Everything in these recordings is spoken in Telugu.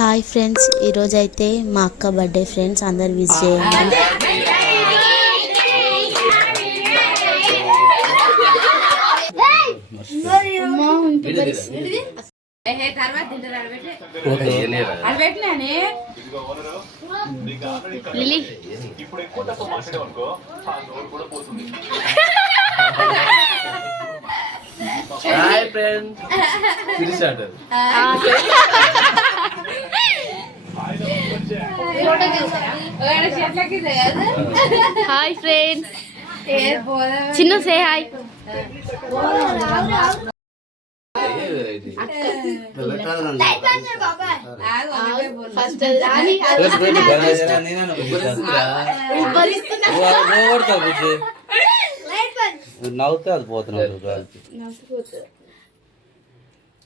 హాయ్ ఫ్రెండ్స్ ఈరోజు అయితే మా అక్క బర్త్డే ఫ్రెండ్స్ అందరు విజ్ చేయండి. లిలీ హాయ్ ఫ్రెండ్ తిరిచాడు హాయ్ ఫ్రెండ్స్ చిన్న సే హాయ్ ఫస్ట్ నవ్వుతే అది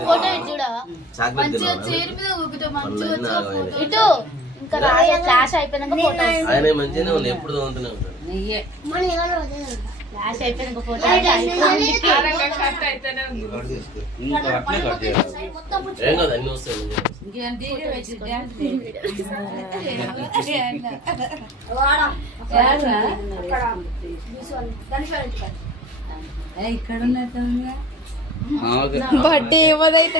ఫోటో చూడవా? ఇటు ఇంకా ఫ్లాష్ అయిపోయినాక ఫోటో ఆయన మంచిగానే ఉంది ఎప్పుడు తోముతూనే ఉంటాడు. ఫ్లాష్ అయిపోయినాక ఫోటో. ఇంకా అట్లే కట్ చేయాలి. ఏం కాదు అన్ని వస్తాయి మంచిగా. ఇక్కడ ఉన్నట్టుందిగా బర్త్డే ఏమోదైతే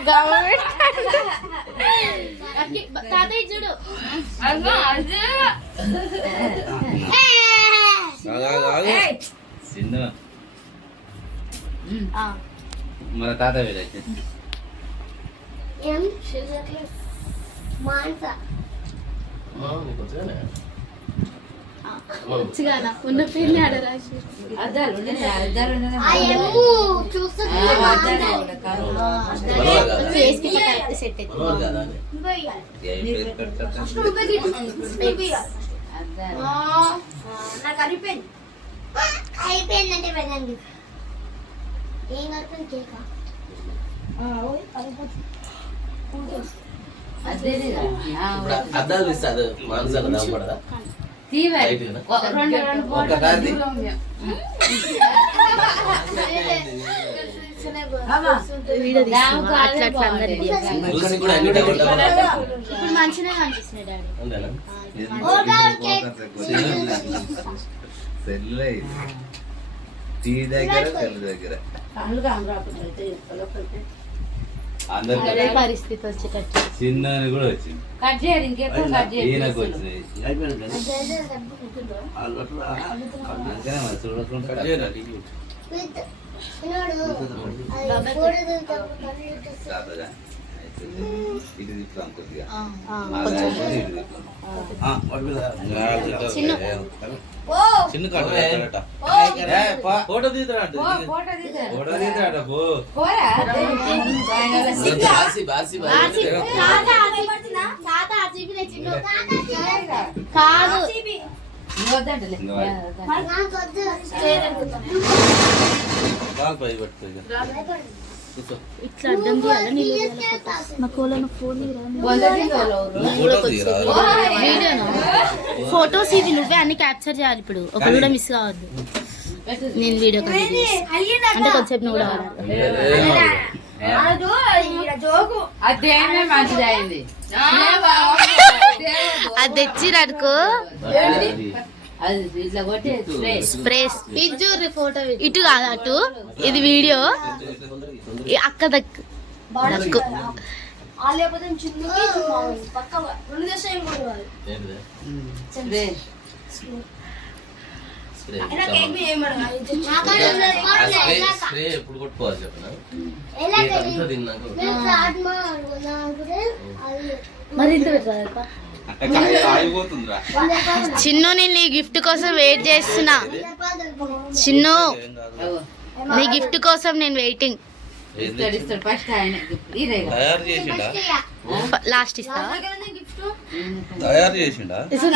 తాతయ్య చూడు. మన తాత వీలైతే నీకు వచ్చానే? మంచిగా ఉన్న పేర్లు ఆడరాసి అద్దాలు అద్దాలు సెట్. అయిపోయిందంటే వెళ్ళండి. ఏం కేక. అద్దాలు ఇస్తే అది మానసాల దాపడదా సెల్ టీ దగ్గర సెల్ దగ్గర. అందరికి అదే పరిస్థితి వచ్చేటట్టు చిన్న కూడా వచ్చింది కట్ చేయరు ఇంకెప్పుడు కట్ చేయరు ఈయనకు వచ్చినాయి అందుకనే మరి చూడకుండా కట్ చేయరా టీవీ? తాతగా అయిపోయింది. ఇటు తిప్పుతాం కొద్దిగా. చిన్న. ఫోటో. పో, ఫోటో బాసి కాదు పై పట్టుకో. ఇట్లా అడ్డం మా ఫోన్ ఫొటోస్ ఇవి నువ్వే అన్ని క్యాప్చర్ చేయాలి ఇప్పుడు. ఒకటి కూడా మిస్ కావద్దు. నేను వీడియో. అంటే కొంచెంసేపు నువ్వు కూడా అది తెచ్చిరనుకో. స్ప్రేస్ ఇటు కాదు అటు. ఇది వీడియో. అక్క దక్కు దక్కు మరి ఇంత ఆగిపోతుందిరా చిన్ను నేను నీ గిఫ్ట్ కోసం వెయిట్ చేస్తున్నా. చిన్ను. నీ గిఫ్ట్ కోసం నేను వెయిటింగ్. Last gift. తయారు చేసిండా? ఇస్తా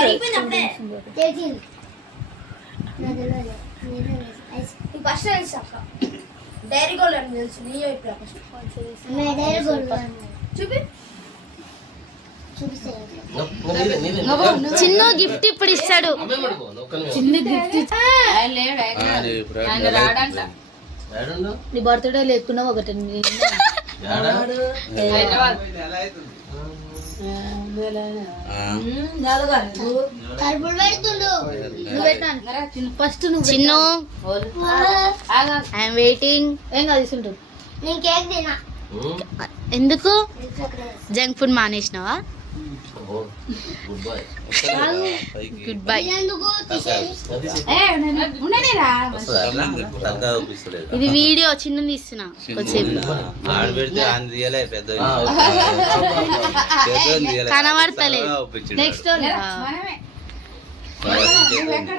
డైరీ గోల్డ్ అని తెలుసు డైరీ గోల్డ్ చూపి. చిన్న గిఫ్ట్ ఇప్పుడు ఇస్తాడు. చిన్న గిఫ్ట్ నీ బర్త్డే లేకున్నా ఒకటి ఫస్ట్ నువ్వు చిన్న. ఐఎమ్ వెయిటింగ్ ఏం కాదు తీసుకుంటావు నేను కేక్ తినా ఎందుకు? జంక్ ఫుడ్ మానేసినావా? గుడ్ బై ఇది వీడియో చిన్న తీస్తున్నా కొద్దిసేపు. ఆడ పెడితే ఆయన తీయలే పెద్ద కనబడతలేదు నెక్స్ట్ మనమే. నువ్వెక్కడ?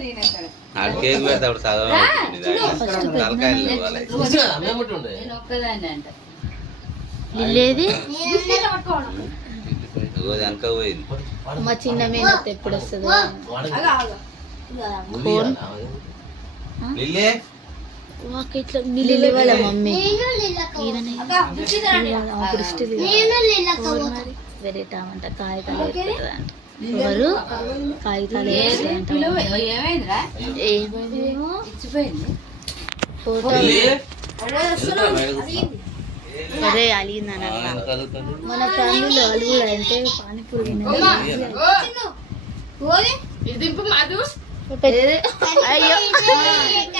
నేనెక్కడ ఆడ కేక్ పెడితే అప్పుడు చదవాలి తలకాయలు ఇవ్వాలి నేను ఒక్కదాన్ని అంట లేది నేను ఎట్లా పట్టుకోవడం ఇదిగో వెనక పోయింది మా చిన్న మేనత్త ఎప్పుడు వస్తుందో ఇట్లా మిల్లి వాళ్ళ మమ్మీ. లీలక్క వెరేటామంట కాగితాలు వేస్తుందంట ఎవరు? కాగితాలు వేస్తుందంట ఫోటో అది అలిగిందని చదువుతాడు. మన ఫ్యామిలీలో వాళ్ళు కూడా అంటే పానీపూరి అయ్యో.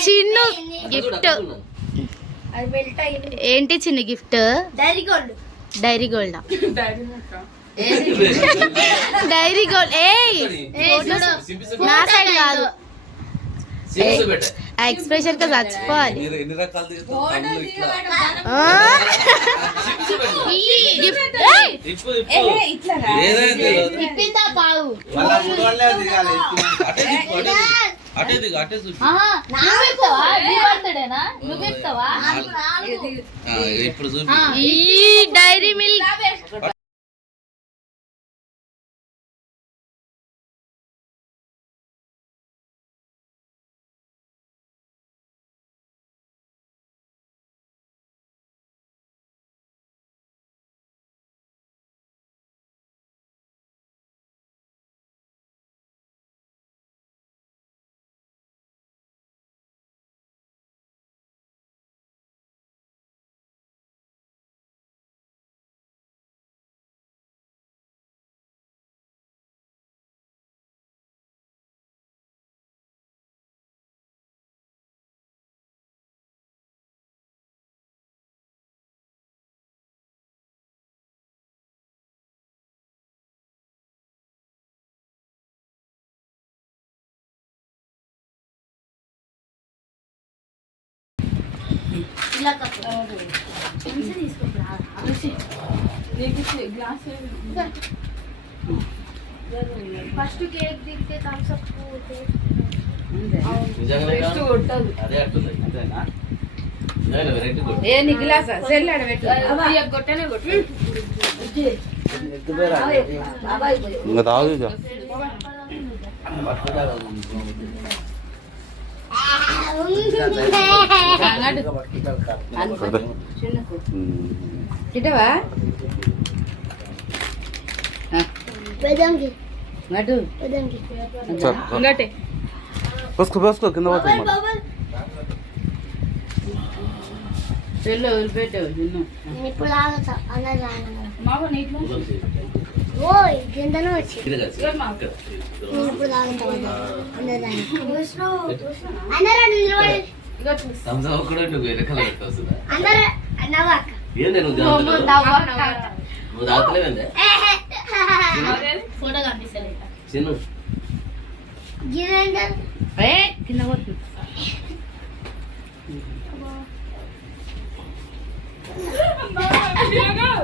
చిన్ను గిఫ్ట్. అది బెల్ట్ అయ్యింది ఏంటి చిన్న gift? Dairy gold. Dairy gold? Dairy gold ఏయ్! నా సైడ్ కాదు. ఆ ఎక్స్ప్రెషన్గా చచ్చిపోవాలి. ఎన్ని ఎన్ని రకాలు ఫస్ట్ కేక్ దిగితే థమ్స్ అప్ అదే అట్టుంది వెరైటీ గుడ్ ఏ నీ గ్లాస్ సెల్ ఆడ పెట్టు ఇంకా తాగు ఇంకటే పోసుకో పోసుకో కింద పోతుంది ఇప్పుడు ఆగుతా అన్నది ఓ కిందనే వచ్చి ఇప్పుడు తాగుతా కూడా నువ్వు వెనకాల అక్క. ఏంది నువ్వు? నువ్వు తాగుతలేవండి ఫోటో కనిపిస్తుంది చిన్ను. కింద కొట్టు.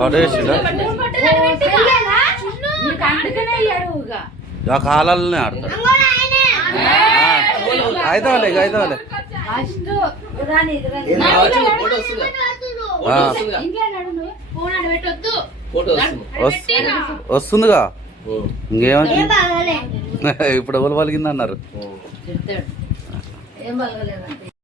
పడేసిండా? నీకు అందుకనే కాలాలనే ఆడతాడు. అంగోలా ఆయనే అయితే వాళ్ళే ఇక అయితే వాళ్ళే ఫస్ట్ ఆ, వచ్చింది, ఫోటో వస్తుందా? ఫోటో ఆ. వస్తుందా? ఇంట్లో నడు నువ్వు ఫోన్ ఆడ పెట్టొద్దు. ఫోటో వస్తుంది? వస్- వస్తుందిగా? బాగాలే. ఇప్పుడు ఎవరు పలిగింది అన్నారు ఉం. తిడతాడు ఏం